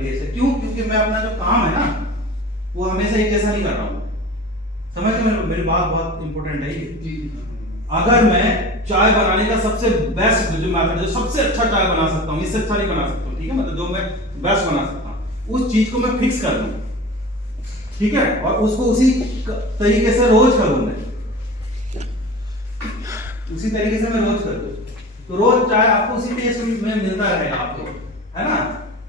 तरीके से। क्यों? क्योंकि मैं अपना जो काम है ना वो हमेशा एक जैसा नहीं कर रहा हूँ। समझ गए? मेरी बात बहुत इंपॉर्टेंट है ये। अगर मैं चाय बनाने का सबसे बेस्ट जो मेथड, जो सबसे अच्छा चाय बना सकता हूँ, इससे अच्छा नहीं बना सकता हूँ, ठीक है, मतलब जो मैं बेस्ट बना सकता हूँ उस चीज को मैं फिक्स कर लूँ, ठीक है, और उसको उसी तरीके से रोज करूँ, मैं उसी तरीके से मैं रोज करूँ, तो रोज चाय आपको उसी टेस्ट में मिलता रहेगा आपको, है ना।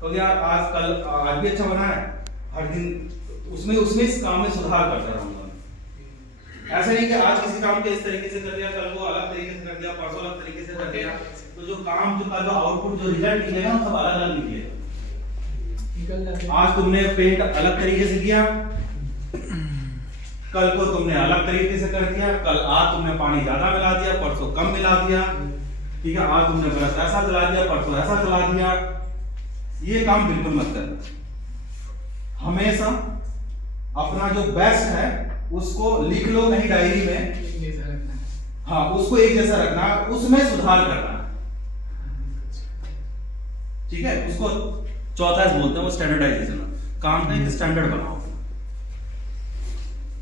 तो यार आज कल आज भी अच्छा बना है, हर दिन उसमें उसमें इस काम में सुधार करता रहूंगा। ऐसा नहीं कि आज किसी काम को इस तरीके से कर दिया, कल को अलग तरीके से कर दिया, परसों अलग तरीके से कर दिया, तो जो काम जो आउटपुट जो रिजल्ट निकलेगा सब अलग अलग निकलेगा। आज तुमने पेंट अलग तरीके से किया, कल को तुमने अलग तरीके से कर दिया, कल आज तुमने पानी ज्यादा मिला दिया, परसों कम मिला दिया, ठीक है, आज तुमने ब्रश ऐसा चला दिया, परसों ऐसा चला दिया। ये काम बिल्कुल मत करना। हमेशा अपना जो बेस्ट है उसको लिख लो कहीं डायरी में, हाँ उसको एक जैसा रखना, उसमें सुधार करना, ठीक है। उसको चौथा बोलते हैं वो स्टैंडर्डाइजेशन, काम का एक स्टैंडर्ड बनाओ,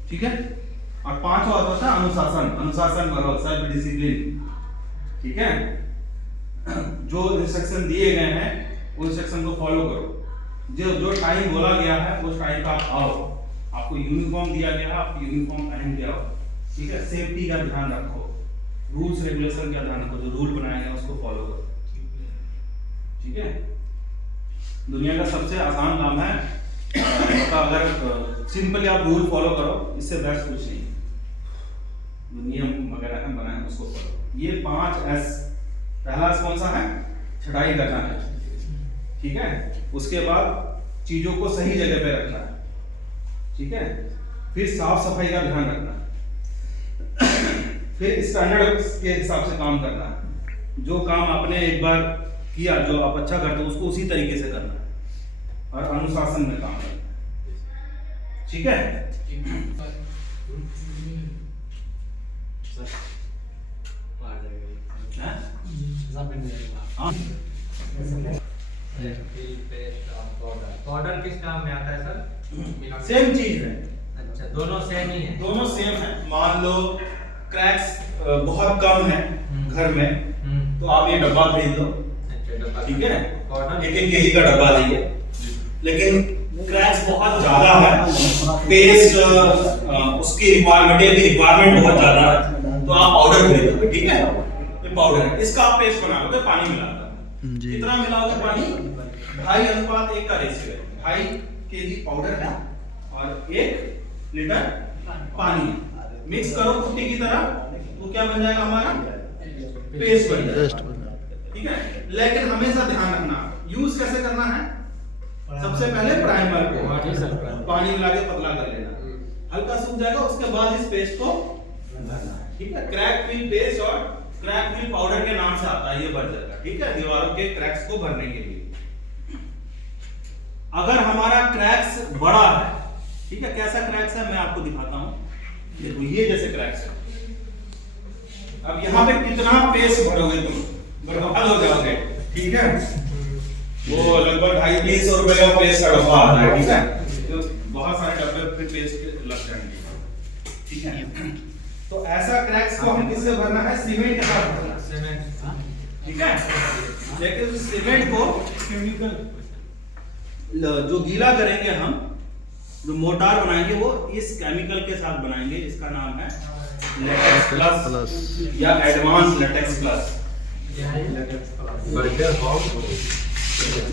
ठीक है। और पांचवा होता है अनुशासन, अनुशासन बनाओ, सेल्फ डिसिप्लिन, ठीक है। जो इंस्ट्रक्शन दिए गए हैं वो इंस्ट्रक्शन को फॉलो करो, जो टाइम बोला गया है उस टाइम का आप आओ, आपको यूनिफॉर्म दिया गया है, आप यूनिफॉर्म पहन के आओ, ठीक है। सेफ्टी का ध्यान रखो, रूल्स रेगुलेशन का ध्यान रखो, जो रूल बनाया गया उसको फॉलो करो, ठीक है। दुनिया का सबसे आसान काम है, अगर सिंपली आप रूल फॉलो करो, इससे बेस्ट कुछ नहीं, जो नियम वगैरह है बनाए उसको फॉलो। ये 5 S, पहला कौन सा है? छटाई करना है, ठीक है। उसके बाद चीजों को सही जगह पे रखना है, ठीक है। फिर साफ सफाई का ध्यान रखना है, फिर स्टैंडर्ड के हिसाब से काम करना है, जो काम आपने एक बार किया, जो आप अच्छा करते हो उसको उसी तरीके से करना है, और अनुशासन में काम करना है, ठीक है। पाउडर किस नाम में आता है सर? सेम चीज है, अच्छा दोनों सेम ही है, दोनों सेम है। मान लो क्रैक्स बहुत कम है घर में, तो आप ये डब्बा खरीद लो, ठीक है, एक एक केजी का डब्बा लीजिए। लेकिन क्रैक्स बहुत ज्यादा है, पेस्ट उसकी रिक्वायरमेंट बहुत ज्यादा है, तो आप पाउडर खरीदोगे, ठीक है। ये पाउडर है, इसका आप पेस्ट बना लोगे पानी मिलाकर। कितना मिलाओगे पानी? 2.5:1 का रेशियो है, 2.5 केजी पाउडर है और 1 लीटर पानी। मिक्स करो कुट्टी की तरह, तो क्या बन जाएगा हमारा? पेस्ट बन जाएगा, ठीक है। लेकिन हमेशा ध्यान रखना यूज कैसे करना है। सबसे पहले प्राइमर को पानी मिला के पतला कर लेना, हल्का सूख जाएगा, उसके बाद इस पेस्ट को भरना, ठीक है। क्रैक फिल पेस्ट और क्रैक फिल पाउडर के नाम से आता है ये बर्जर का, ठीक है, दीवारों के क्रैक्स को भरने के लिए। अगर हमारा क्रैक्स बड़ा है, ठीक है, कैसा क्रैक्स है मैं आपको दिखाता हूं, देखो ये जैसे क्रैक्स है। अब यहाँ पे कितना पेस्ट भरोगे तुम, बर्बाद हो जाओगे, ठीक है। वो लगभग 250 रुपए का पेस्ट का डब्बा आता है, ठीक है, तो बहुत सारे डब्बे फिर पेस्ट लग जाएंगे, ठीक है। तो ऐसा क्रैक्स को हम किससे भरना है? सीमेंट के साथ भरना है, सीमेंट, ठीक है। लेकिन उस सीमेंट को केमिकल जो गीला करेंगे हम, जो मोटार बनाएंगे वो इस केमिकल के साथ बनाएंगे, इसका नाम है लेटेक्स प्लस या advance latex plus.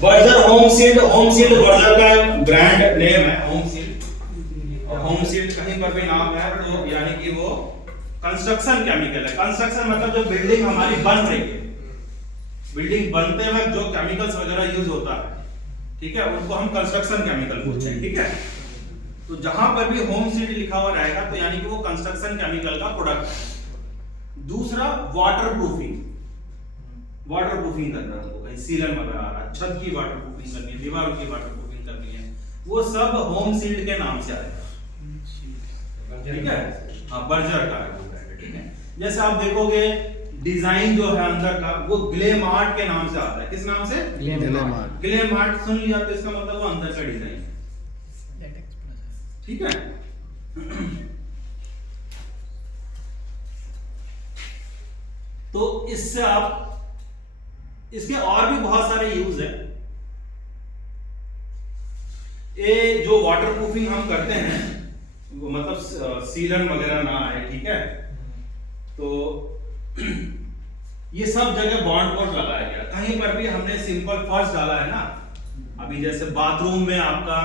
Berger home sealed Berger का ब्रांड नेम है, होम सील्ड। और होम सील्ड कहीं पर भी नाम है तो यानी कि वो कंस्ट्रक्शन केमिकल है। कंस्ट्रक्शन मतलब जो बिल्डिंग हमारी बन रही है, बिल्डिंग बनते वक्त जो केमिकल्स वगैरह यूज होता है, ठीक है, उनको हम कंस्ट्रक्शन केमिकल बोलते हैं, ठीक है। तो जहां पर भी होम सील्ड लिखा हुआ रहेगा तो यानी कि वो कंस्ट्रक्शन केमिकल का प्रोडक्ट है। दूसरा वाटरप्रूफिंग करना है, कहीं सीलन वगैरह आ रहा है, छत की वाटरप्रूफिंग करनी है, दीवारों की वाटरप्रूफिंग करनी है, वो सब होम सील्ड के नाम से आएगा, ठीक है। हाँ बर्जर का है, ठीक है। जैसे आप देखोगे डिजाइन जो है अंदर का वो ग्लेमार्ट के नाम से आता है। किस नाम से? ग्लेमार्ट। ग्लेमार्ट सुन लिया तो इसका मतलब वो अंदर का डिजाइन है, ठीक है। तो इससे आप, इसके और भी बहुत सारे यूज है। ये जो वाटर प्रूफिंग हम करते हैं वो मतलब सीलन वगैरह ना आए, ठीक है। तो ये सब जगह बॉन्ड कोट लगाया गया। कहीं पर भी हमने सिंपल फर्श डाला है ना, अभी जैसे बाथरूम में आपका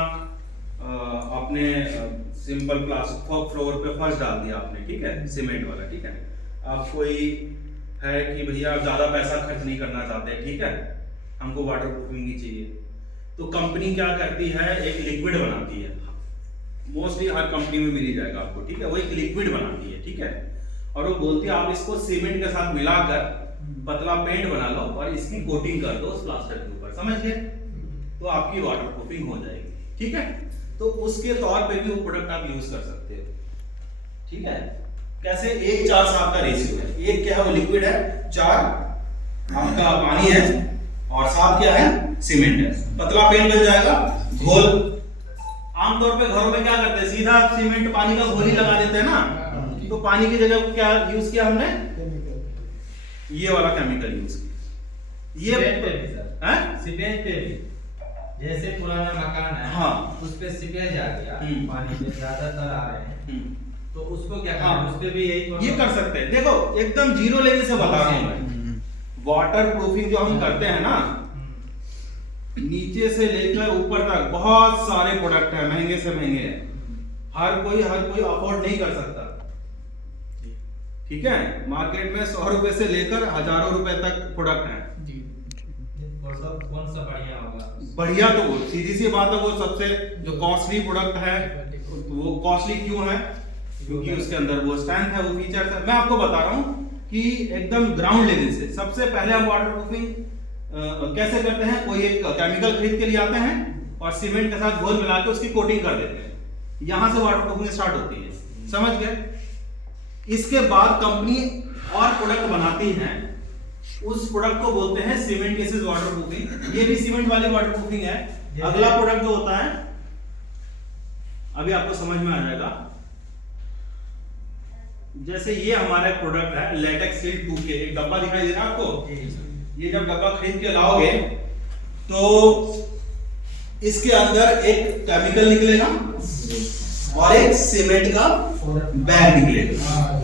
आपने सिंपल प्लास्टिक फ्लोर पे फर्श डाल दिया आपने, ठीक है, सीमेंट वाला, ठीक है। अब कोई है कि भैया ज्यादा पैसा खर्च नहीं करना चाहते, ठीक है, हमको वाटर प्रूफिंग ही चाहिए, तो कंपनी क्या करती है, एक लिक्विड बनाती है। मोस्टली हर कंपनी में मिल ही जाएगा आपको, ठीक है। वो एक लिक्विड बनाती है, ठीक है, और वो बोलती है आप इसको सीमेंट के साथ मिलाकर पतला पेंट बना लो और इसकी कोटिंग कर दो उस प्लास्टर के ऊपर, समझ गए, तो आपकी वाटर प्रूफिंग हो जाएगी, ठीक है। तो उसके तौर पे भी वो प्रोडक्ट आप यूज कर सकते हो, ठीक है। कैसे? 1:4:7 का रेशियो है। एक क्या है, वो लिक्विड है, 4 आपका पानी है और 7 क्या है, सीमेंट है। पतला पेंट बन जाएगा, घोल। आमतौर पे घरों में क्या करते हैं, सीधा सीमेंट पानी का घोल ही लगा देते हैं ना, तो पानी की जगह क्या यूज किया हमने, ये वाला केमिकल यूज किया। ये पे भी सर, सीपेज पे भी, जैसे पुराना मकान है, हाँ, उस पे सीपेज आ गया, पानी से ज्यादातर आ रहे हैं, तो उसको क्या हाँ, करना, उस पे भी यही ये कर सकते हैं। देखो एकदम जीरो लेवल से बता रहा हूं मैं। वाटर प्रूफिंग जो हम करते हैं ना, नीचे से लेकर ऊपर तक बहुत सारे प्रोडक्ट हैं, महंगे से महंगे हैं। हर कोई अफोर्ड नहीं कर सकता, ठीक है। मार्केट में 100 रुपए से लेकर हजारों रुपए तक प्रोडक्ट हैं। कौन सा बढ़िया होगा? बढ़िया तो वो सीधी सी बात है, वो सबसे जो कॉस्टली प्रोडक्ट है, वो कॉस्टली क्यों है, क्योंकि उसके अंदर वो स्ट्रेंथ है, वो फीचर्स है। मैं आपको बता रहा हूँ कि एकदम ग्राउंड लेवल से सबसे पहले हम वाटर प्रूफिंग कैसे करते हैं। कोई एक केमिकल खरीद के लिए आते हैं और सीमेंट के साथ घोल मिला के उसकी कोटिंग कर देते हैं, यहां से वाटर प्रूफिंग स्टार्ट होती है, समझ गए। इसके बाद कंपनी और प्रोडक्ट बनाती है, उस प्रोडक्ट को बोलते हैं सीमेंटिएसिस वाटर प्रूफिंग। ये भी सीमेंट वाली वाटर प्रूफिंग है। अगला प्रोडक्ट जो होता है, अभी आपको समझ में आ जाएगा। जैसे ये हमारा प्रोडक्ट है लेटेक्स सील 2K, एक डब्बा दिखाई दे रहा है आपको। ये जब डब्बा खरीद के लाओगे तो इसके अंदर एक केमिकल निकलेगा और एक सीमेंट का बैग निकलेगा,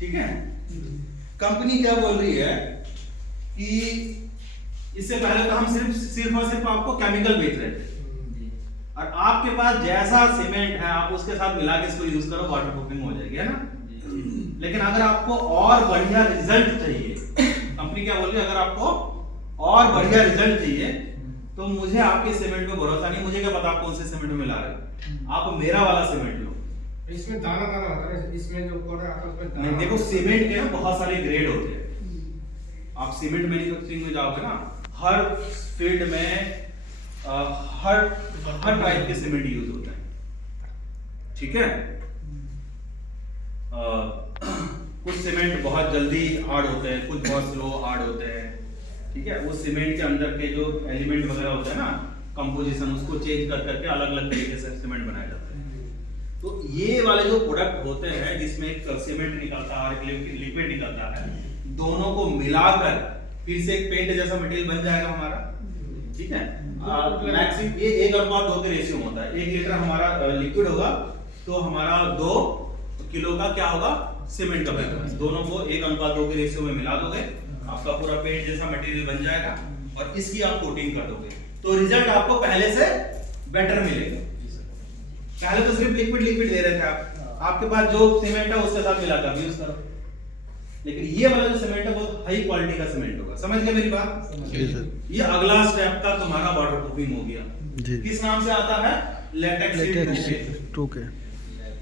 ठीक है। कंपनी क्या बोल रही है कि इससे पहले तो हम सिर्फ और सिर्फ आपको केमिकल बेच रहे थे, और आपके पास जैसा सीमेंट है आप उसके साथ मिला के इसको यूज करो, वाटर प्रूफिंग हो जाएगी, है ना। लेकिन अगर आपको और बढ़िया रिजल्ट चाहिए, कंपनी क्या बोल रही है, अगर आपको और बढ़िया रिजल्ट चाहिए तो मुझे आपके सीमेंट पे भरोसा नहीं, मुझे क्या पता आप कौन से सीमेंट में मिला रहे हो, आप मेरा वाला सीमेंट लो। इसमें दाना दाना होता है, इसमें जो पाउडर आता है उसमें दाना। नहीं, देखो सीमेंट के ना बहुत सारे ग्रेड होते हैं। आप सीमेंट मैन्युफैक्चरिंग में जाओगे ना, हर फील्ड में हर टाइप के सीमेंट यूज होते हैं, ठीक है। कुछ सीमेंट बहुत जल्दी हार्ड होते हैं, कुछ बहुत स्लो हार्ड होते हैं, ठीक है। उस सीमेंट के अंदर के जो एलिमेंट वगैरह होते हैं ना, कंपोजिशन, उसको चेंज कर करके अलग अलग तरीके से सीमेंट बनाया जाता है। तो ये वाले जो प्रोडक्ट होते हैं जिसमें एक सीमेंट निकलता है और एक लिक्विड निकलता है, दोनों को मिलाकर फिर से एक पेंट जैसा मटेरियल बन जाएगा हमारा, ठीक है। मैक्सिमम ये 1:2 के रेशियो होता है। 1 लीटर हमारा लिक्विड होगा तो हमारा 2 किलो का क्या होगा, सीमेंट का बैग होगा। दोनों को 1:2 के रेशियो में मिला दोगे, आपका पूरा पेंट जैसा मटेरियल बन जाएगा और इसकी आप कोटिंग कर दोगे, तो रिजल्ट आपको पहले से बेटर मिलेगा। पहले तो सिर्फ लिक्विड दे रहे थे आपके पास जो सीमेंट है उसके साथ मिलाकर यूज करो, लेकिन ये वाला जो सीमेंट है वो हाई क्वालिटी का सीमेंट होगा, समझ गए मेरी बात। ये अगला स्टेप का तुम्हारा वाटर प्रूफिंग हो गया, किस नाम से आता है, लेटेक्स 2K।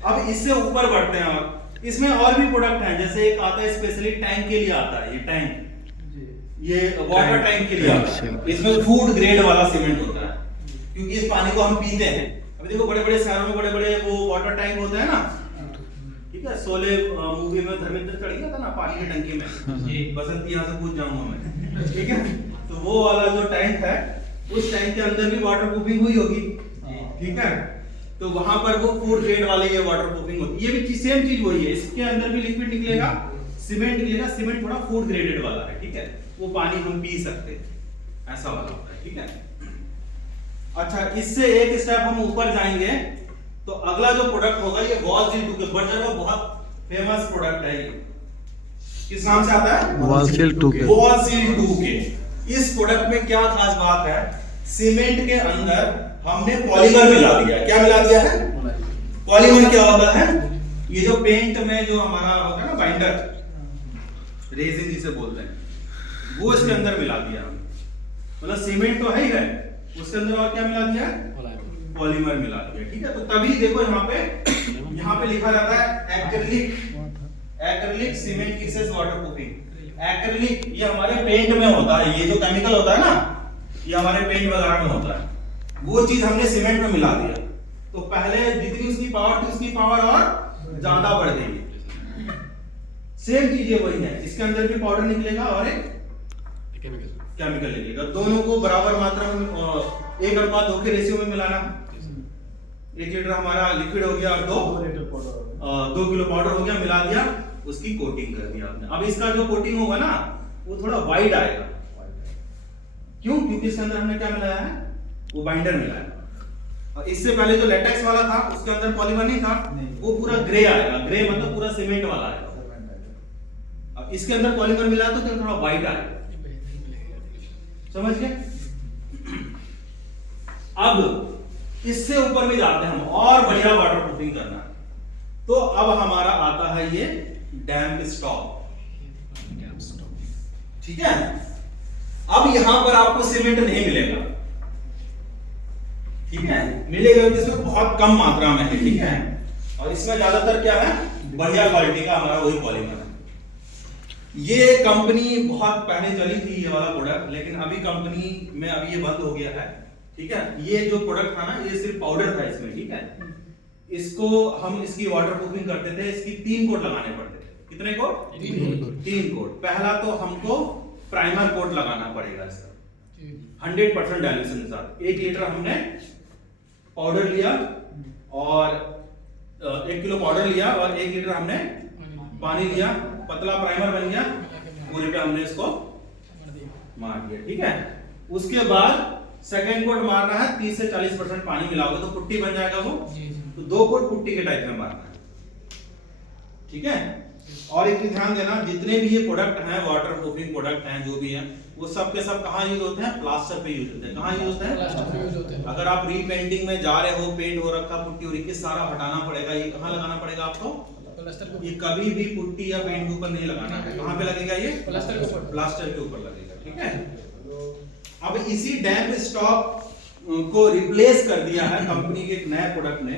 अब इससे ऊपर बढ़ते हैं आप, इसमें और भी प्रोडक्ट हैं, जैसे एक आता है स्पेशली टैंक के लिए आता है, ये टैंक, ये वाटर टैंक के लिए आता है। इसमें फूड ग्रेड वाला सीमेंट होता है, क्योंकि इस पानी को हम पीते हैं। अभी देखो बड़े बड़े शहरों में बड़े बड़े वो वाटर टैंक होते हैं ना, ठीक है, शोले मूवी में धर्मेंद्र चढ़ गया था ना पानी की टंकी में, बसंती यहाँ से पूछ जाऊंगा मैं, ठीक है। तो वो वाला जो टैंक है, उस टैंक के अंदर भी वाटर प्रूफिंग हुई होगी, ठीक है। तो वहां पर वो फूड ग्रेड वाले ये वाटर प्रूफिंग होती है। ये भी सेम चीज वही है, इसके अंदर भी लिक्विड निकलेगा, सीमेंट निकलेगा, सीमेंट थोड़ा फूड ग्रेडेड वाला है, ठीक है, वो पानी हम पी सकते हैं, ऐसा वाला होता है, ठीक है। अच्छा, इससे एक स्टेप हम ऊपर जाएंगे तो अगला जो प्रोडक्ट होगा ये वॉल सील 2K, बर्जर का बहुत फेमस प्रोडक्ट है ये। किस नाम से आता है? Wall seal 2K। Wall seal 2K। इस प्रोडक्ट में क्या खास बात है, सीमेंट के अंदर हमने पॉलीमर मिला दिया। क्या मिला दिया है? पॉलीमर क्या होता है? ये जो पेंट में जो हमारा होता है ना बाइंडर, रेजिन जिसे बोलते हैं, वो इसके अंदर मिला दिया हमने। मतलब सीमेंट तो है ही है, उसके अंदर और क्या मिला दिया? पॉलीमर मिला दिया, ठीक है। तो तभी देखो यहाँ पे लिखा जाता है acrylic cement kisses waterproofing. Acrylic ये हमारे पेंट में होता है, ये जो केमिकल होता है ना, ये हमारे पेंट वगैरह में होता है, वो चीज हमने सीमेंट में मिला दिया। तो पहले जितनी उसकी पावर थी, उसकी पावर और ज्यादा बढ़ गई। सेम चीजें वही है, इसके अंदर भी पाउडर निकलेगा और एक केमिकल निकलेगा, दोनों को बराबर मात्रा में 1:2 के रेशियो में मिलाना। 1 लीटर हमारा लिक्विड हो गया और 2 किलो पाउडर हो गया, मिला दिया, उसकी कोटिंग कर दिया आपने। अब इसका जो कोटिंग होगा ना, वो थोड़ा वाइड आएगा। क्यों? क्योंकि इसके अंदर हमने क्या मिलाया है? वो बाइंडर मिलाया है। और इससे पहले जो लेटेक्स वाला था, उसके अंदर पॉलीमर नहीं था, वो पूरा ग्रे आएगा। ग्रे मतलब पूरा सीमेंट वाला आएगा। अब इसके अंदर पॉलीमर मिला तो थोड़ा वाइट आएगा, समझ गए? अब इससे ऊपर भी जाते हैं हम, और बढ़िया वाटर प्रूफिंग करना है। तो अब हमारा आता है ये डैम्प स्टॉप, ठीक है। अब यहां पर आपको सीमेंट नहीं मिलेगा, ठीक है, मिलेगा जिसमें बहुत कम मात्रा में है, ठीक है। और इसमें ज्यादातर क्या है? बढ़िया क्वालिटी का हमारा वही पॉलीमर है। ये कंपनी बहुत पहले चली थी ये वाला प्रोडक्ट, लेकिन अभी कंपनी में अभी ये बंद हो गया है, ठीक है। ये जो प्रोडक्ट था ना, ये सिर्फ पाउडर था इसमें, ठीक है। इसको हम इसकी वाटर प्रूफिंग करते थे, इसकी 3 कोट लगाने पड़ते थे। कितने कोट? 3 कोट। पहला तो हमको प्राइमर कोट लगाना पड़ेगा इसका 100% डाइल्यूशन के साथ। 1 लीटर हमने पाउडर लिया और 1 किलो पाउडर लिया और 1 लीटर हमने पानी लिया, पतला प्राइमर बन गया, पूरे पे हमने इसको मार दिया, ठीक है। उसके बाद सेकंड कोट मारना है, 30 से 40% पानी मिलाओगे तो पुट्टी बन जाएगा वो। तो 2 कोट पुट्टी के टाइप में मारना है, ठीक है। और एक ध्यान देना, जितने भी ये प्रोडक्ट हैं, वाटर प्रूफिंग प्रोडक्ट हैं, जो भी हैं, वो सब के सब कहाँ यूज होते हैं? प्लास्टर पे यूज होते हैं। कहाँ यूज होते हैं? अगर आप रीपेंटिंग में जा रहे हो, पेंट हो रखा, पुट्टी हो रही है, सारा हटाना पड़ेगा। ये कहाँ लगाना पड़ेगा आपको? ये कभी भी पुट्टी या पेंट के ऊपर नहीं लगाना है। कहाँ पे लगेगा? ये प्लास्टर के ऊपर लगेगा, ठीक है। अब इसी डैम्प स्टॉप को रिप्लेस कर दिया है कंपनी के एक नए प्रोडक्ट ने,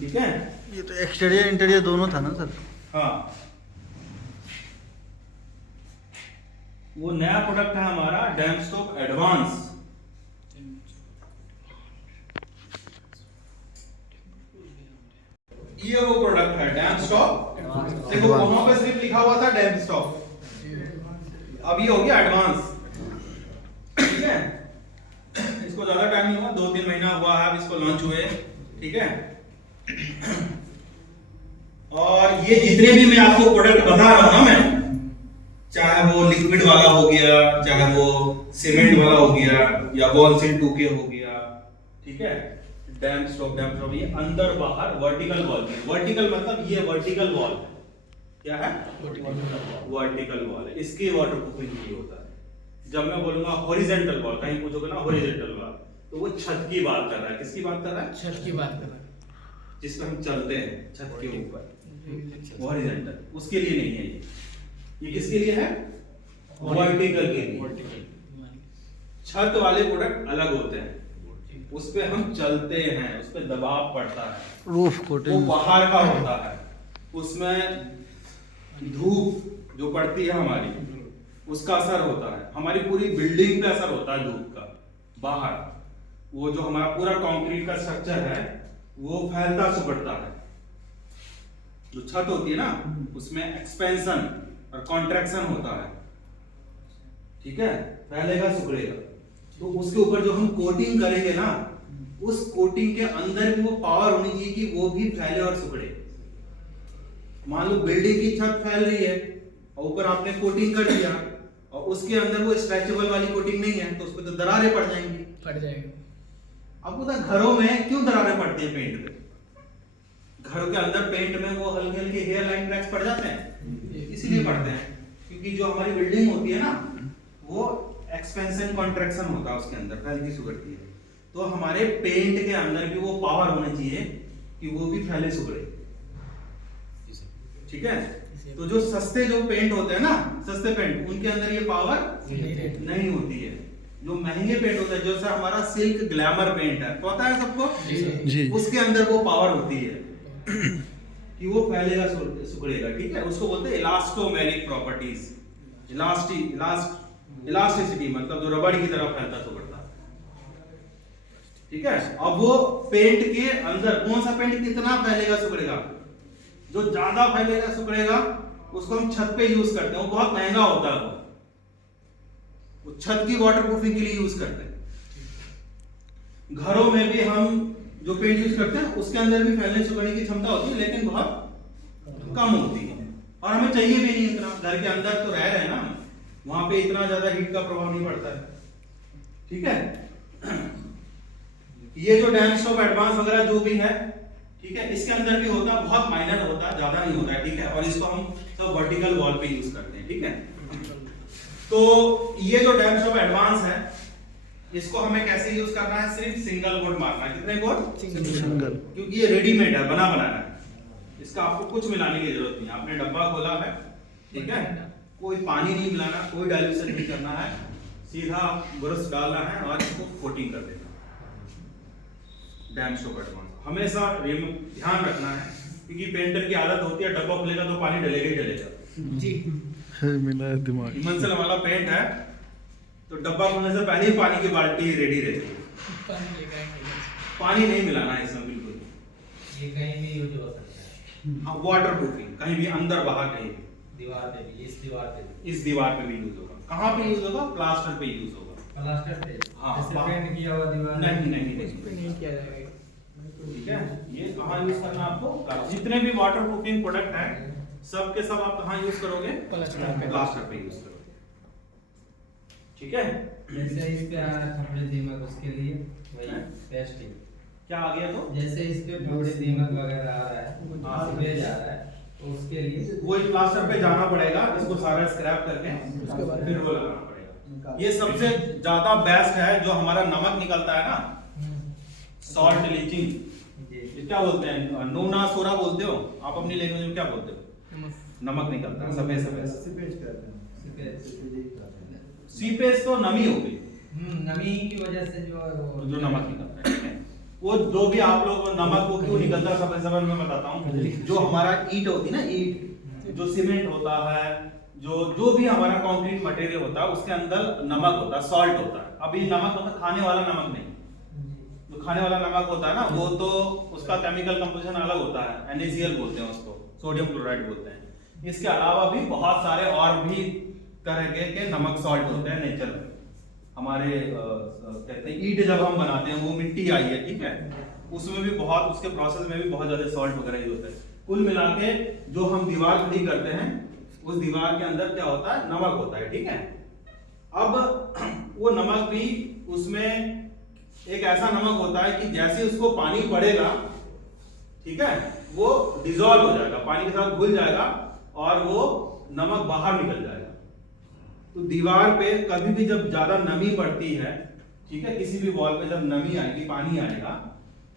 ठीक है। ये तो एक्सटीरियर इंटीरियर दोनों था ना सर? हाँ, वो नया प्रोडक्ट है हमारा डैम्प स्टॉप एडवांस। ये वो प्रोडक्ट है डैम्प स्टॉप। देखो वहां पे सिर्फ लिखा हुआ था डैम्प स्टॉप, अब ये हो गया एडवांस, ठीक है। इसको ज्यादा टाइम नहीं हुआ, 2-3 महीना हुआ है इसको लॉन्च हुए, ठीक है। और ये जितने भी मैं आपको प्रोडक्ट बता रहा हूं ना, मैं चाहे वो लिक्विड वाला हो गया, चाहे वो सीमेंट वाला हो गया, या वॉल सील 2K हो गया, ठीक है। डैम्प स्टॉप ये अंदर बाहर वर्टिकल वॉल है। वर्टिकल मतलब ये वर्टिकल वॉल है। क्या है? वर्टिकल वॉल है, इसकी वाटर प्रूफिंग नहीं होता है। जब मैं बोलूंगा हॉरिजॉन्टल वॉल, कहीं पूछोगे ना हॉरिजॉन्टल वॉल, तो वो छत की बात कर रहा है। किसकी बात कर रहा है? छत की बात कर रहा है, जिस पर हम चलते हैं छत के ऊपर, हॉरिजॉन्टल, उसके लिए नहीं है ये किसके लिए है? वर्टिकल के लिए। छत वाले प्रोडक्ट अलग होते हैं, उस पे हम चलते हैं, उस पे दबाव पड़ता है, रूफ कोटिंग वो बाहर का होता है, उसमें धूप जो पड़ती है हमारी, उसका असर होता है, हमारी पूरी बिल्डिंग पे असर होता है धूप का। बाहर वो जो हमारा पूरा कंक्रीट का स्ट्रक्चर है वो फैलता सुपड़ता है, जो छत होती है ना उसमें एक्सपेंशन और कॉन्ट्रैक्शन होता है, ठीक है, फैलेगा सिकुड़ेगा। तो उसके ऊपर जो हम कोटिंग करेंगे ना, उस कोटिंग के अंदर भी वो पावर होनी चाहिए कि वो भी फैले और सिकुड़े। मान लो बिल्डिंग की छत फैल रही है और ऊपर आपने कोटिंग कर दिया और उसके अंदर वो स्ट्रेचेबल वाली कोटिंग नहीं है, तो उस पर तो दरारें पड़ जाएंगी। फट जाएगा। आपको पता है घरों में क्यों दरारें पड़ती है पेंट पे? घरों के अंदर पेंट में वो हल्के हल्के हेयर लाइन क्रैक्स पड़ जाते हैं, इसीलिए पड़ते हैं क्योंकि जो हमारी बिल्डिंग होती है ना वो एक्सपेंशन कॉन्ट्रैक्शन होता है, उसके अंदर फैलती सुगड़ती है। तो हमारे पेंट के अंदर भी वो पावर होना चाहिए कि वो भी फैले सुगड़े, ठीक है। तो जो सस्ते जो पेंट होते हैं ना, सस्ते पेंट, उनके अंदर ये पावर नहीं होती है। जो महंगे पेंट होते हैं, जैसे हमारा सिल्क ग्लैमर पेंट है, पता है सबको जी। उसके अंदर वो पावर होती है कि वो फैलेगा सिकुड़ेगा, ठीक है। उसको बोलते हैं इलास्टोमेरिक प्रॉपर्टीज, इलास्टिसिटी, मतलब जो रबड़ की तरह फैलता सिकुड़ता, ठीक है। अब वो पेंट के अंदर कौन सा पेंट कितना फैलेगा सिकुड़ेगा, जो ज्यादा फैलेगा सिकुड़ेगा उसको हम छत पे यूज करते हैं, वो बहुत महंगा होता है, वो छत की वाटरप्रूफिंग के लिए यूज करते हैं। घरों में भी हम जो पेंट यूज करते हैं उसके अंदर भी फैलने सिकुड़ने की क्षमता होती है, लेकिन बहुत कम होती है और हमें चाहिए भी नहीं इतना। घर के अंदर तो रह रहे हैं ना, वहां पे इतना ज्यादा हीट का प्रभाव नहीं पड़ता है, ठीक है। ये जो डैम स्टॉप एडवांस वगैरह जो भी है, ठीक है, इसके अंदर भी होता है, बहुत माइनर होता है, ज्यादा नहीं होता है, ठीक है। और इसको हम सब वर्टिकल वॉल पे यूज करते हैं, ठीक है। तो ये जो डैम स्टॉप एडवांस है, इसको हमें कैसे यूज करना है, सिर्फ सिंगल बोर्ड मारना है। कितने बोर्ड? सिंगल। क्योंकि ये रेडीमेड है, बना बनाया है, इसका आपको कुछ मिलाने की जरूरत नहीं है। आपने डब्बा खोला है, ठीक है, कोई पानी नहीं मिलाना, कोई डाइल्यूशन नहीं करना है, सीधा ब्रश डालना है और इसको कोटिंग कर देना। डैम स्टॉप एडवांस हमेशा ध्यान रखना है, क्योंकि पेंटर की आदत होती है डब्बा खुलेगा तो पानी डलेगा ही डलेगा जी। मिला है दिमाग। हिमांचल वाला पेंट है तो डब्बा खोलने से पहले ही पानी की बाल्टी रेडी रहती है, पानी लेकर आएंगे। पानी नहीं मिलाना है इसमें बिल्कुल। ये कहीं भी यूज हो सकता है। हाँ, वाटर प्रूफिंग, कहीं भी अंदर बाहर कहीं भी, दीवार पे भी, इस दीवार पे भी। इस दीवार पे भी यूज होगा। कहाँ पे यूज होगा? प्लास्टर पे यूज होगा। प्लास्टर पे? हाँ, जैसे बाहर। पेंट किया हुआ दीवार नहीं नहीं किया जाएगा, ठीक है। ये कहाँ यूज करना है आपको? जितने भी वाटर प्रूफिंग प्रोडक्ट है सब के सब आप कहाँ यूज करोगे? प्लास्टर पे यूज करोगे, ठीक है। जैसे इस पे आ रहा है कपड़े दीमक, उसके लिए वही पेस्टिंग। क्या आ गया? तो जैसे इस पे कपड़े दीमक वगैरह आ रहा है, हाँ, सीवेज आ रहा है, तो उसके लिए वो प्लास्टर पे जाना पड़ेगा, इसको सारा स्क्रैप करके फिर वो लगाना पड़ेगा। ये सबसे ज्यादा बेस्ट है। जो हमारा नमक निकलता है ना, सॉल्ट लीचिंग, ये क्या बोलते हैं, नोना सोरा बोलते हो आप अपनी लैंग्वेज में, क्या बोलते हो? नमक निकलता है सफेद सफेद। सीपेज तो नमी हो गई, नमी की वजह से जो नमक निकलता है, ठीक है। वो जो भी आप लोग नमक को क्यों निकलता है सफेद सफेद मैं बताता हूँ। जो हमारा ईंट होती है ना, ईंट, जो सीमेंट होता है, जो भी हमारा कंक्रीट मटेरियल होता है, उसके अंदर नमक होता है, सॉल्ट होता है। अभी नमक होता है खाने वाला नमक नहीं, जो खाने वाला नमक होता है ना, वो तो उसका केमिकल कंपोजिशन अलग होता है, NaCl बोलते हैं उसको, सोडियम क्लोराइड बोलते हैं। इसके अलावा भी बहुत सारे और भी तरह के नमक सॉल्ट होते हैं नेचर में। हमारे कहते हैं ईंट जब हम बनाते हैं, वो मिट्टी आई है, ठीक है, उसमें भी बहुत, उसके प्रोसेस में भी बहुत ज्यादा सॉल्ट वगैरह यूज होता है। कुल मिला के जो हम दीवार खड़ी करते हैं, उस दीवार के अंदर क्या होता है? नमक होता है, ठीक है। अब वो नमक भी उसमें एक ऐसा नमक होता है कि जैसे उसको पानी पड़ेगा, ठीक है, वो डिसॉल्व हो जाएगा, पानी के साथ घुल जाएगा और वो नमक बाहर निकल जाएगा। तो दीवार पे कभी भी जब ज्यादा नमी पड़ती है, ठीक है, किसी भी वॉल पे जब नमी आएगी, पानी आएगा,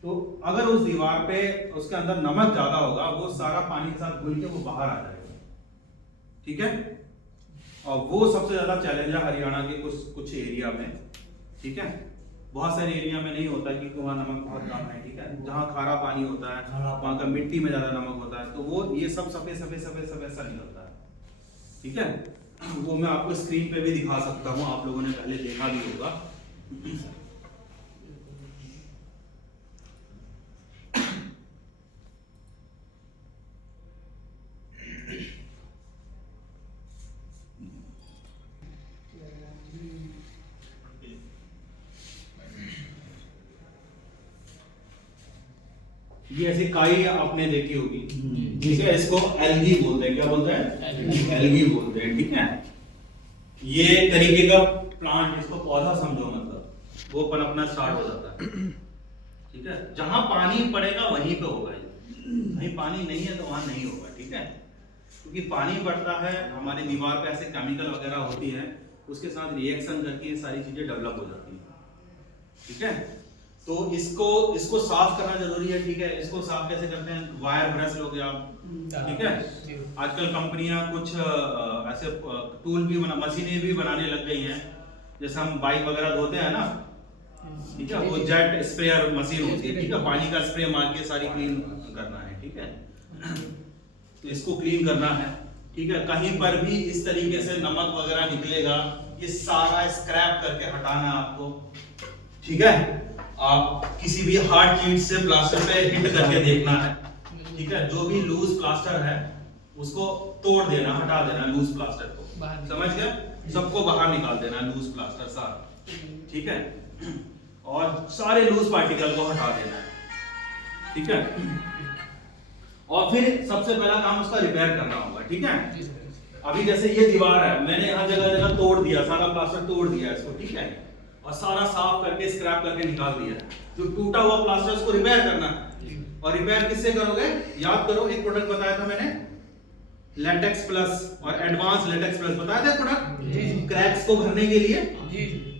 तो अगर उस दीवार पे उसके अंदर नमक ज्यादा होगा, वो सारा पानी के साथ घुल के वो बाहर आ जाएगा, ठीक है। और वो सबसे ज्यादा चैलेंज है हरियाणा के कुछ एरिया में, ठीक है। बहुत सारे एरिया में नहीं होता क्योंकि वहाँ नमक बहुत कम है, ठीक है। जहाँ खारा पानी होता है, वहाँ का मिट्टी में ज्यादा नमक होता है, तो वो ये सब सफेद सफेद सफेद सफेद सा निकलता है, ठीक है। वो मैं आपको स्क्रीन पे भी दिखा सकता हूँ, आप लोगों ने पहले देखा भी होगा। ये ऐसी काई आपने देखी होगी, ठीक है, इसको एल्गी बोलते हैं। क्या बोलते हैं? एल्गी बोलते हैं, ठीक है। ये तरीके का प्लांट, इसको पौधा समझो, मतलब वो पनपना स्टार्ट हो जाता है, ठीक है। जहां पानी पड़ेगा वहीं पे होगा, कहीं पानी नहीं है तो वहां नहीं होगा, ठीक है। क्योंकि पानी पड़ता है, हमारी दीवार पे ऐसे केमिकल वगैरह होती है, उसके साथ रिएक्शन करके ये सारी चीजें डेवलप हो जाती है, ठीक है। तो इसको साफ करना जरूरी है, ठीक है। इसको साफ कैसे करते हैं? वायर ब्रश लोगे आप, ठीक है। आजकल कंपनियां कुछ ऐसे टूल भी मशीनें भी बनाने लग गई हैं, जैसे हम बाइक वगैरह धोते हैं ना, ठीक है, वो जेट स्प्रेयर मशीन होती है, ठीक है, पानी का स्प्रे मार के सारी क्लीन करना है, ठीक है। तो इसको क्लीन करना है, ठीक है। कहीं पर भी इस तरीके से नमक वगैरह निकलेगा, ये सारा स्क्रैप करके हटाना है आपको, ठीक है। आप किसी भी हार्ड चीज से प्लास्टर पे हिट करके देखना है, ठीक है। जो भी लूज प्लास्टर है उसको तोड़ देना, हटा देना लूज प्लास्टर को, समझ गए? सबको बाहर निकाल देना लूज प्लास्टर सारा, ठीक है। और सारे लूज पार्टिकल को हटा देना है, ठीक है। और फिर सबसे पहला काम उसका रिपेयर करना होगा, ठीक है। अभी जैसे ये दीवार है, मैंने यहाँ जगह जगह तोड़ दिया, सारा प्लास्टर तोड़ दिया इसको, ठीक है, और सारा साफ करके स्क्रैप करके निकाल दिया। जो टूटा हुआ प्लास्टर उसको रिपेयर करना है। और रिपेयर किससे करोगे? याद करो, एक प्रोडक्ट बताया था मैंने, लेटेक्स प्लस और एडवांस लेटेक्स प्लस बताया था प्रोडक्ट, क्रैक्स को भरने के लिए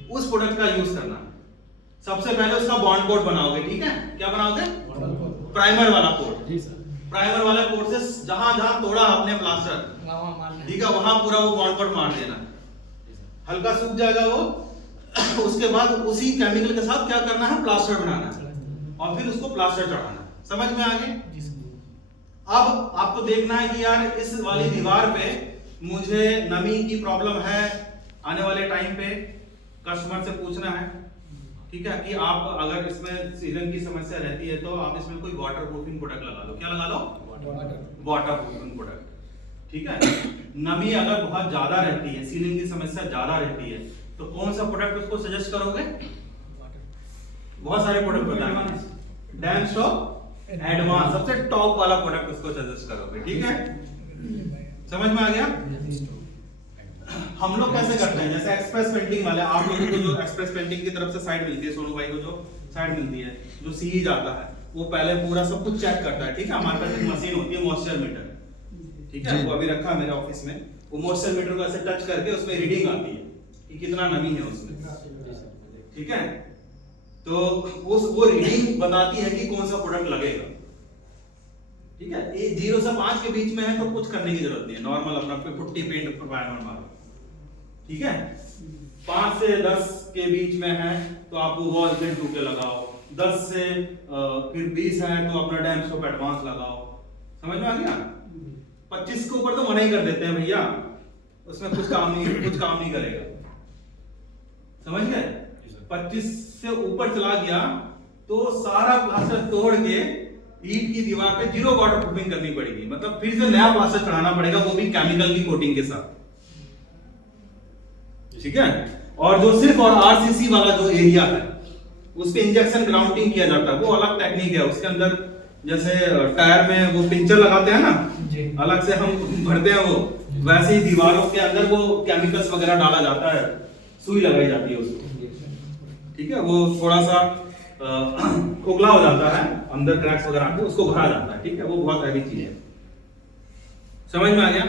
उस प्रोडक्ट का यूज करना। सबसे पहले उसका बॉन्ड कोट बनाओगे, ठीक है। क्या बनाओगे? प्राइमर वाला कोट। प्राइमर वाला कोट से जहां जहां तोड़ा आपने प्लास्टर, ठीक है, वहां पूरा वो बॉन्ड कोट मार देना। हल्का सूख जाएगा वो, उसके बाद उसी केमिकल के साथ क्या करना है? प्लास्टर बनाना है और फिर उसको प्लास्टर चढ़ाना। समझ में आ गए? अब आपको देखना है कि यार इस वाली दीवार पे मुझे नमी की प्रॉब्लम है, आने वाले टाइम पे कस्टमर से पूछना है, ठीक है, कि आप अगर इसमें सीजन की समस्या रहती है तो आप इसमें कोई वाटर प्रूफिंग प्रोडक्ट लगा लो। क्या लगा लो? वाटर प्रूफिंग प्रोडक्ट, ठीक है। नमी अगर बहुत ज्यादा रहती है, सीलिंग की समस्या ज्यादा रहती है, तो कौन सा प्रोडक्ट उसको सजेस्ट करोगे? बहुत सारे प्रोडक्ट बताएंगे। डैम स्टॉप एडवांस, सबसे टॉप वाला प्रोडक्ट उसको सजेस्ट करोगे, ठीक है। समझ में आ गया? हम लोग कैसे करते हैं, जैसे एक्सप्रेस पेंटिंग वाले, आप लोगों को जो एक्सप्रेस पेंटिंग की तरफ से साइड मिलती है, सोनू भाई को जो साइड मिलती है, जो सीई जाता है, वो पहले पूरा सब कुछ चेक करता है, ठीक है। हमारे पास एक मशीन होती है मॉइस्चर मीटर, ठीक है, वो अभी रखा है मेरे ऑफिस में। वो मॉइस्चर मीटर को ऐसे टच करके उसमें रीडिंग आती है कि कितना नमी है उसमें, ठीक है। तो वो रीडिंग बताती है कि कौन सा प्रोडक्ट लगेगा, ठीक है। ये 0 से 5 के बीच में है तो कुछ करने की जरूरत नहीं है, नॉर्मल अपना पुट्टी पेंट प्राइमर मारो, ठीक है। 5 से 10 के बीच में है तो आप वो वॉल पेंट 2 के लगाओ, 10 से फिर 20 है तो अपना डैम स्टॉप एडवांस लगाओ। समझ में आ गया? 25 के ऊपर तो मना ही कर देते हैं भैया, उसमें कुछ काम नहीं करेगा, समझ गए? 25 से ऊपर चला गया तो सारा प्लास्टर तोड़ के ईंट की दीवार पे 0 वाटर प्रूफिंग करनी पड़ेगी, मतलब फिर से नया प्लास्टर चढ़ाना पड़ेगा, वो भी केमिकल की कोटिंग के साथ, ठीक है। और जो सिर्फ और आरसीसी वाला जो एरिया है उस पे इंजेक्शन ग्राउंडिंग किया जाता है, वो अलग टेक्निक है। उसके अंदर जैसे टायर में वो पिंचर लगाते हैं ना, अलग से हम भरते हैं, वो वैसे ही दीवारों के अंदर वो केमिकल्स वगैरह डाला जाता है, सुई लगाई जाती है उसको, ठीक है। वो थोड़ा सा खोखला हो जाता है, अंदर क्रैक्स वगैरह आते हैं, उसको भरा जाता है, ठीक है। वो बहुत हैवी चीज है, समझ में आ गया?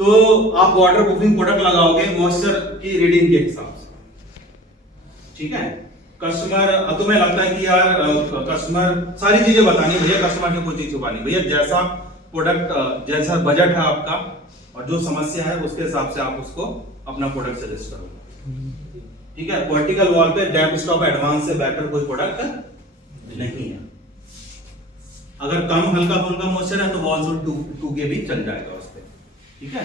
तो आप वाटर प्रूफिंग प्रोडक्ट लगाओगे मॉइस्चर की रीडिंग के हिसाब से, ठीक है। कस्टमर, तुम्हें लगता है कि यार कस्टमर सारी चीजें बतानी भैया, कस्टमर की कोई चीज छुपानी भैया, जैसा प्रोडक्ट जैसा बजट है आपका और जो समस्या है उसके हिसाब से आप उसको अपना प्रोडक्ट सजेस्ट करो, ठीक है। वर्टिकल वॉल पे डैम स्टॉप एडवांस से बेटर कोई प्रोडक्ट नहीं है। अगर कम हल्का फुल्का मॉइस्चर है तो वॉल 2 के भी चल जाएगा उस पे, ठीक है।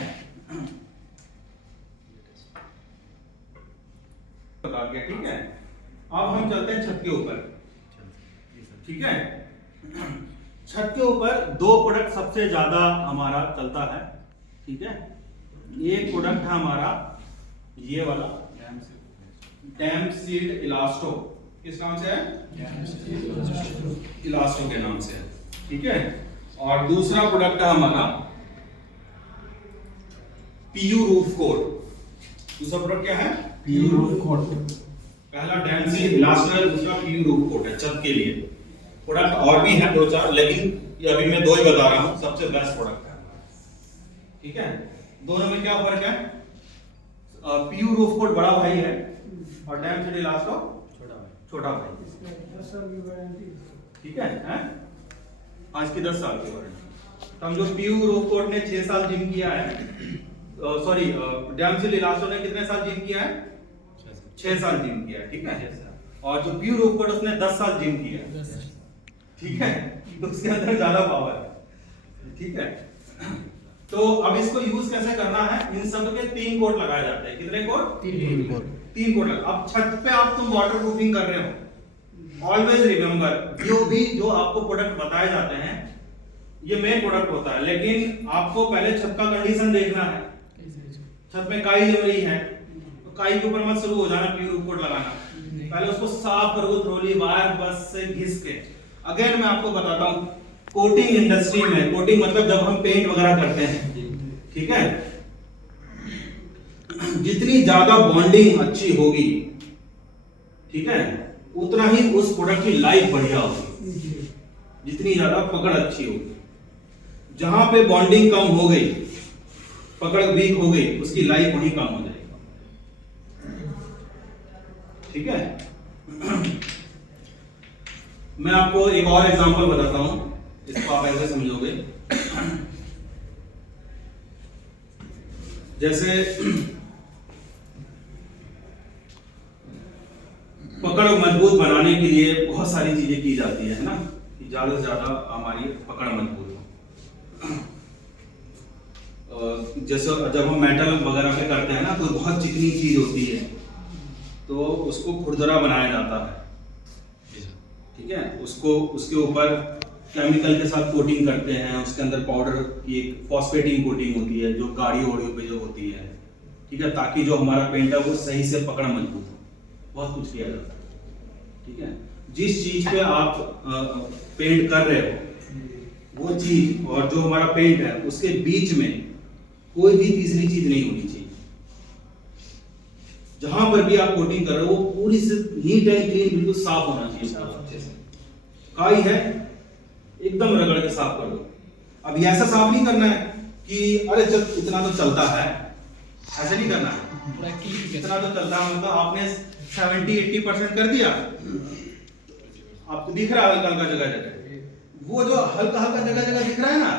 बता गया, ठीक है। अब हम चलते हैं छत के ऊपर, ठीक है। छत के ऊपर 2 प्रोडक्ट सबसे ज्यादा हमारा चलता है, ठीक है। एक प्रोडक्ट है हमारा ये वाला डैम्प सीड इलास्टो, किस नाम से है? इलास्टो के नाम से है, ठीक है। और दूसरा प्रोडक्ट है हमारा पीयू रूफ कोट। दूसरा प्रोडक्ट क्या है? PU roof coat. पहला डैम्सी इलास्टो है, दूसरा पीयू रूफ कोट है छत के लिए। प्रोडक्ट और भी है 2-4, लेकिन ये अभी मैं 2 ही बता रहा हूं, सबसे बेस्ट प्रोडक्ट है, ठीक है। दोनों में क्या फर्क है? पीयू रूफ कोट बड़ा भाई है और डैम्सी इलास्टो छोटा भाई, 10 साल की वारंटी। ठीक है, हैं? आज की 10 साल की वारंटी। तो हम जो पीयू रूफ कोट ने 6 साल जिम किया है, सॉरी डैम्सी इलास्टो ने कितने साल जिम किया है? 6 साल जिम किया है, ठीक है। और जो पीयू रूफ कोट उसने 10 साल जिम किया है, ठीक है, तो उसके अंदर ज्यादा पावर है, ठीक है। तो अब इसको यूज कैसे करना है? इन सब के 3 कोट लगाए जाते हैं। कितने कोट? 3 कोट। अब छत पे आप तुम वाटर प्रूफिंग कर रहे हो, ऑलवेज रिमेंबर जो आपको प्रोडक्ट बताए जाते हैं ये मेन प्रोडक्ट होता है, लेकिन आपको पहले छत का कंडीशन देखना है। छत में काई जम रही है तो काई के ऊपर मत शुरू हो जाना पीयू रूफ कोट लगाना, पहले उसको साफ करो थ्रोली वायर बस से घिस के। अगेन मैं आपको बताता हूं, कोटिंग इंडस्ट्री में, कोटिंग मतलब जब हम पेंट वगैरह करते हैं, ठीक है, जितनी ज्यादा बॉन्डिंग अच्छी होगी, ठीक है, उतना ही उस प्रोडक्ट की लाइफ बढ़िया होगी। जितनी ज्यादा पकड़ अच्छी होगी, जहां पे बॉन्डिंग कम हो गई, पकड़ वीक हो गई, उसकी लाइफ वहीं कम हो जाएगी, ठीक है। मैं आपको एक और एग्जांपल बताता हूं, इसको आप ऐसे समझोगे। जैसे पकड़ मजबूत बनाने के लिए बहुत सारी चीजें की जाती है ना, कि ज्यादा से ज्यादा हमारी पकड़ मजबूत हो। जैसे जब हम मेटल वगैरह पे करते हैं ना, कोई बहुत चिकनी चीज होती है तो उसको खुरदरा बनाया जाता है, ठीक है। उसको उसके ऊपर केमिकल के साथ कोटिंग करते हैं, उसके अंदर पाउडर की एक फॉस्फेटिंग कोटिंग होती है जो गाड़ी वाड़ियों पे जो होती है, ठीक है, ताकि जो हमारा पेंट है वो सही से पकड़ मजबूत हो। बहुत कुछ किया जाता है, ठीक है। जिस चीज पे आप पेंट कर रहे हो वो चीज और जो हमारा पेंट है उसके बीच में कोई भी तीसरी चीज नहीं होनी चाहिए। जहां पर भी आप कोटिंग कर रहे हो वो पूरी से नीट एंड क्लीन, बिल्कुल साफ होना चाहिए अच्छे से। काई है एकदम रगड़ के साफ कर दो। अब ये ऐसा साफ नहीं करना है कि अरे चल इतना तो चलता है, ऐसे नहीं करना है। इतना तो चलता है मतलब आपने 70-80% कर दिया, आपको दिख रहा है हल्का हल्का जगह जगह, वो जो हल्का हल्का जगह जगह दिख रहा है ना,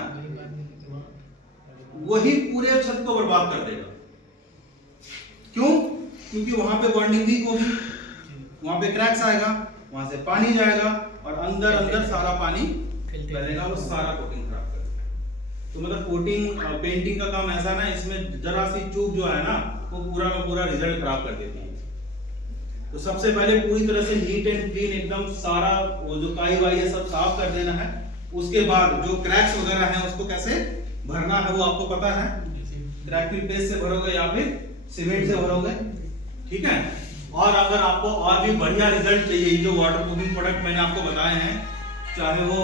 वही पूरे छत को बर्बाद कर देगा। क्यों? क्योंकि वहां पे बॉन्डिंग वीक होगी, वहां पे क्रैक्स आएगा, वहां से पानी जाएगा और अंदर अंदर सारा पानी फैलेगा, वो सारा कोटिंग खराब कर देगा। तो मतलब कोटिंग पेंटिंग का काम ऐसा ना, इसमें जरा सी चूक जो है ना वो पूरा का पूरा रिजल्ट खराब कर देती है। तो सबसे पहले पूरी तरह से नीट एंड क्लीन एकदम सारा वो जो काई वाई है सब साफ कर देना है। उसके बाद जो क्रैक्स वगैरह है उसको कैसे भरना है वो आपको पता है, क्रैक फिल पेस्ट से भरोगे या फिर सीमेंट से भरोगे, ठीक है। और अगर आपको और भी बढ़िया रिजल्ट चाहिए, जो वाटर प्रूफिंग प्रोडक्ट मैंने आपको बताए हैं, चाहे वो